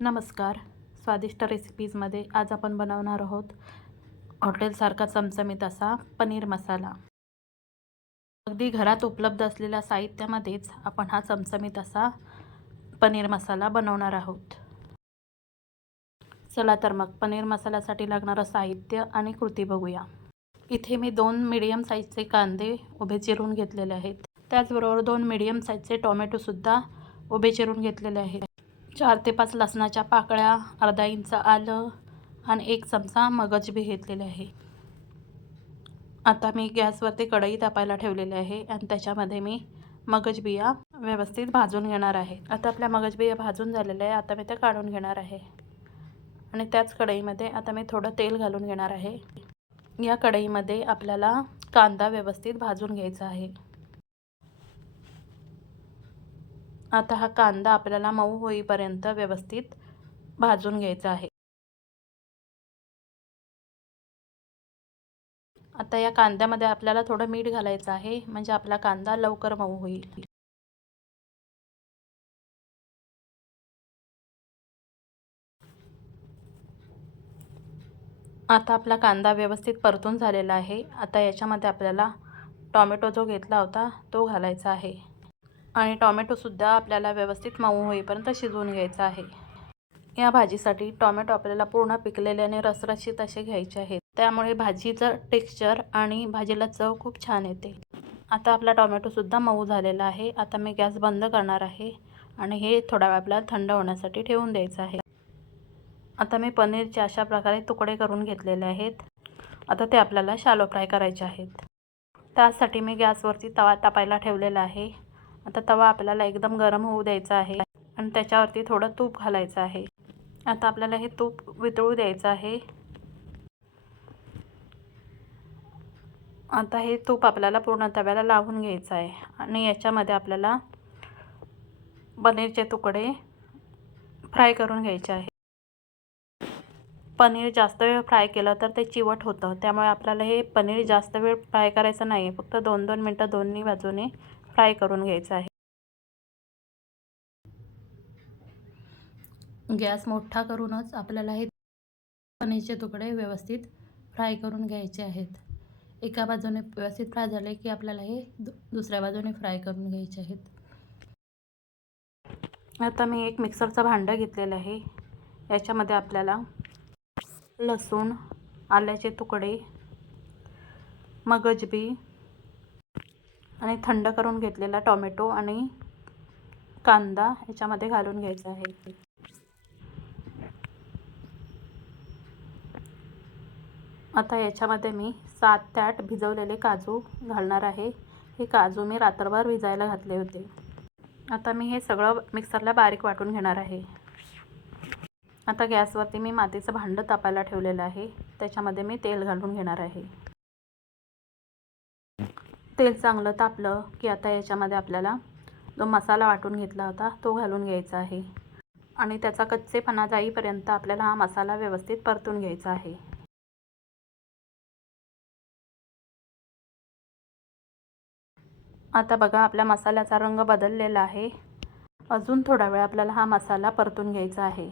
नमस्कार. स्वादिष्ट रेसिपीजमध्ये आज आपण बनवणार आहोत हॉटेलसारखा चमचमीत असा पनीर मसाला. अगदी घरात उपलब्ध असलेल्या साहित्यामध्येच आपण हा चमचमीत असा पनीर मसाला बनवणार आहोत. चला तर मग पनीर मसाल्यासाठी लागणारं साहित्य आणि कृती बघूया. इथे मी 2 मीडियम साईजचे कांदे उभे चिरून घेतलेले आहेत. त्याचबरोबर 2 मीडियम साईजचे टोमॅटोसुद्धा उभे चिरून घेतलेले आहेत. 4 ते 5 लसणाच्या पाकळ्या, अर्धा इंच आलं आणि 1 चमचा मगज बी घेतलेले आहे. आता मी गॅसवरती कढई तापायला ठेवलेली आहे आणि त्याच्यामध्ये मी मगज बिया व्यवस्थित भाजून घेणार आहे. आता आपल्या मगज बिया भाजून झालेल्या आहे. आता मी त्या काढून घेणार आहे आणि त्याच कढईमध्ये आता मी थोडं तेल घालून घेणार आहे. या कढईमध्ये आपल्याला कांदा व्यवस्थित भाजून घ्यायचा आहे. आता हा कांदा आपल्याला मऊ होईपर्यंत व्यवस्थित भाजून घ्यायचा आहे. आता या कांद्यामध्ये आपल्याला थोडं मीठ घालायचं आहे, म्हणजे आपला कांदा लवकर मऊ होईल. आता आपला कांदा व्यवस्थित परतून झालेला आहे. आता याच्यामध्ये आपल्याला टोमॅटो जो घेतला होता तो घालायचा आहे आणि टोमॅटोसुद्धा आपल्याला व्यवस्थित मऊ होईपर्यंत शिजवून घ्यायचा आहे. या भाजीसाठी टोमॅटो आपल्याला पूर्ण पिकलेले आणि रसरशीत असे घ्यायचे आहेत. त्यामुळे भाजीचं टेक्स्चर आणि भाजीला चव खूप छान येते. आता आपला टोमॅटोसुद्धा मऊ झालेला आहे. आता मी गॅस बंद करणार आहे आणि हे थोडा वेळ आपल्याला थंड होण्यासाठी ठेवून द्यायचं आहे. आता मी पनीरचे अशा प्रकारे तुकडे करून घेतलेले आहेत. आता ते आपल्याला शॅलो फ्राय करायचे आहेत. त्यासाठी मी गॅसवरती तवा तापायला ठेवलेला आहे. आता तवा आपल्याला एकदम गरम होऊ द्यायचा आहे आणि त्याच्यावरती थोडं तूप घालायचं आहे. आता आपल्याला हे तूप वितळू द्यायचं आहे. आता हे तूप आपल्याला पूर्ण तव्याला लावून घ्यायचं आहे आणि याच्यामध्ये आपल्याला पनीरचे तुकडे फ्राय करून घ्यायचे आहे. पनीर जास्त वेळ फ्राय केलं तर ते चिवट होतं. त्यामुळे आपल्याला हे पनीर जास्त वेळ फ्राय करायचं नाही आहे. फक्त 2-2 मिनटं दोन्ही बाजूने फ्राय करून घ्यायचं आहे. गॅस मोठा करूनच आपल्याला हे पनीरचे तुकडे व्यवस्थित फ्राय करून घ्यायचे आहेत. एका बाजूने व्यवस्थित फ्राय झाले की आपल्याला हे दुसऱ्या बाजूने फ्राय करून घ्यायचे आहेत. आता मी एक मिक्सरचं भांडं घेतलेलं आहे. याच्यामध्ये आपल्याला लसूण, आल्याचे तुकडे, मगज बी आणि थंड करून घेतलेला टोमॅटो आणि कांदा याच्यामध्ये घालून घ्यायचा आहे. आता याच्यामध्ये मी 7 ते 8 भिजवलेले काजू घालणार आहे. हे काजू मी रात्रभर भिजायला घातले होते. आता मी हे सगळं मिक्सरला बारीक वाटून घेणार आहे. आता गॅसवरती मी मातीचं भांडं तापायला ठेवलेलं आहे. त्याच्यामध्ये मी तेल घालून घेणार आहे. तेल चांगलं तापलं की आता याच्यामध्ये आपल्याला जो मसाला वाटून घेतला होता तो घालून घ्यायचा आहे आणि त्याचा कच्चेपणा जाईपर्यंत आपल्याला हा मसाला व्यवस्थित परतून घ्यायचा आहे. आता बघा आपल्या मसाल्याचा रंग बदललेला आहे. अजून थोडा वेळ आपल्याला हा मसाला परतून घ्यायचा आहे.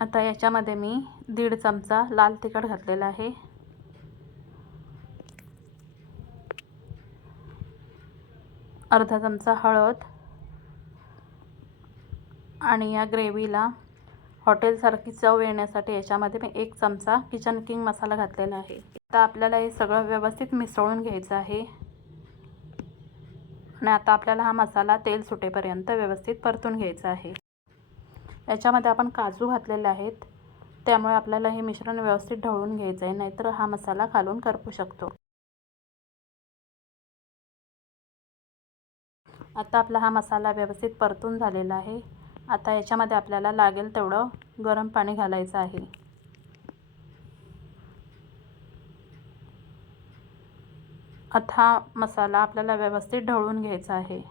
आता याच्यामध्ये मी 1.5 चमचा लाल तिखट घातलेला आहे. अर्धा चमचा हळद आणि या ग्रेव्हीला हॉटेलसारखी चव येण्यासाठी याच्यामध्ये मी 1 चमचा किचन किंग मसाला घातलेला आहे. आता आपल्याला हे सगळं व्यवस्थित मिसळून घ्यायचं आहे आणि आता आपल्याला हा मसाला तेल सुटेपर्यंत व्यवस्थित परतून घ्यायचा आहे. याच्यामध्ये आपण काजू घातलेले आहेत, त्यामुळे आपल्याला हे मिश्रण व्यवस्थित ढवळून घ्यायचं आहे, नाहीतर हा मसाला खालून करपू शकतो. आता आपला हा मसाला व्यवस्थित परतून झालेला आहे. आता याच्यामध्ये आपल्याला लागेल तेवढं गरम पाणी घालायचं आहे. आता हा मसाला आपल्याला व्यवस्थित ढवळून घ्यायचा आहे.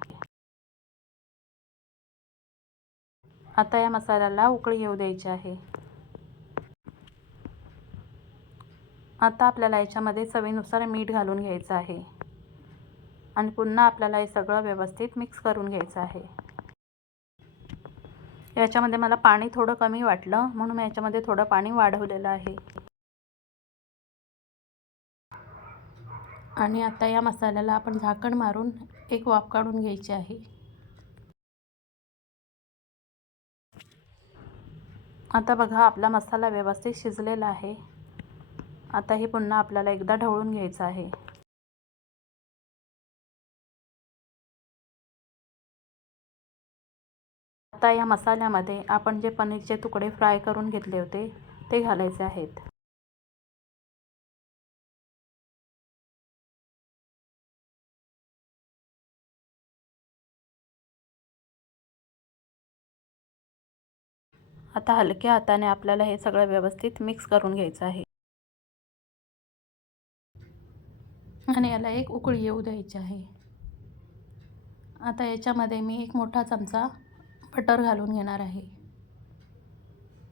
आता या मसाल्याला उकळी येऊ द्यायची आहे. आता आपल्याला याच्यामध्ये चवीनुसार मीठ घालून घ्यायचं आहे. आणि पुन्हा आपल्याला हे सगळं व्यवस्थित मिक्स करून घ्यायचं आहे. याच्यामध्ये मला पाणी थोडं कमी वाटलं म्हणून मी याच्यामध्ये थोडं पाणी वाढवलेलं आहे. आणि आता या मसाल्याला आपण झाकण मारून एक वाफ काढून घ्यायची आहे. आता बघा आपला मसाला व्यवस्थित शिजलेला आहे. आता हे पुन्हा आपल्याला एकदा ढवळून घ्यायचं आहे. आता या मसाल्यामध्ये आपण जे पनीरचे तुकडे फ्राय करून घेतले होते ते घालायचे आहेत. आता हलक्या हाताने आपल्याला हे सगळं व्यवस्थित मिक्स करून घ्यायचं आहे आणि याला एक उकळी येऊ द्यायची आहे. आता याच्यामध्ये मी एक मोठा चमचा बटर घालून घेणार आहे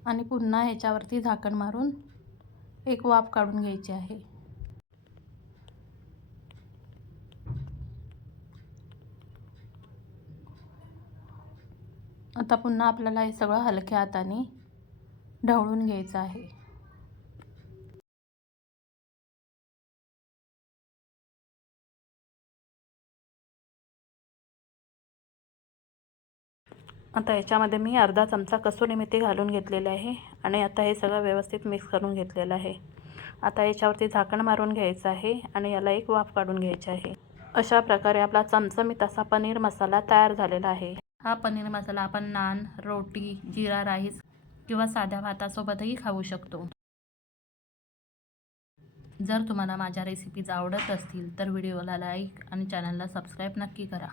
आणि पुन्हा याच्यावरती झाकण मारून एक वाफ काढून घ्यायची आहे. आता पुन्हा आपल्याला हे सगळं हलक्या हाताने ढवळून घ्यायचं आहे. आता याच्यामध्ये मी अर्धा चमचा कसुरी मेथी घालून घेतलेले आहे आणि आता हे सगळं व्यवस्थित मिक्स करून घेतलेलं आहे. आता याच्यावरती झाकण मारून घ्यायचं आहे आणि याला एक वाफ काढून घ्यायची आहे. अशा प्रकारे आपला चमचमीत असा पनीर मसाला तयार झालेला आहे. हा पनीर मसाला आपण नान, रोटी, जिरा राईस किंवा साध्या भातासोबतही खाऊ शकतो. जर तुम्हाला माझ्या रेसिपीज आवडत असतील तर व्हिडिओला लाईक आणि चॅनलला सबस्क्राईब नक्की करा.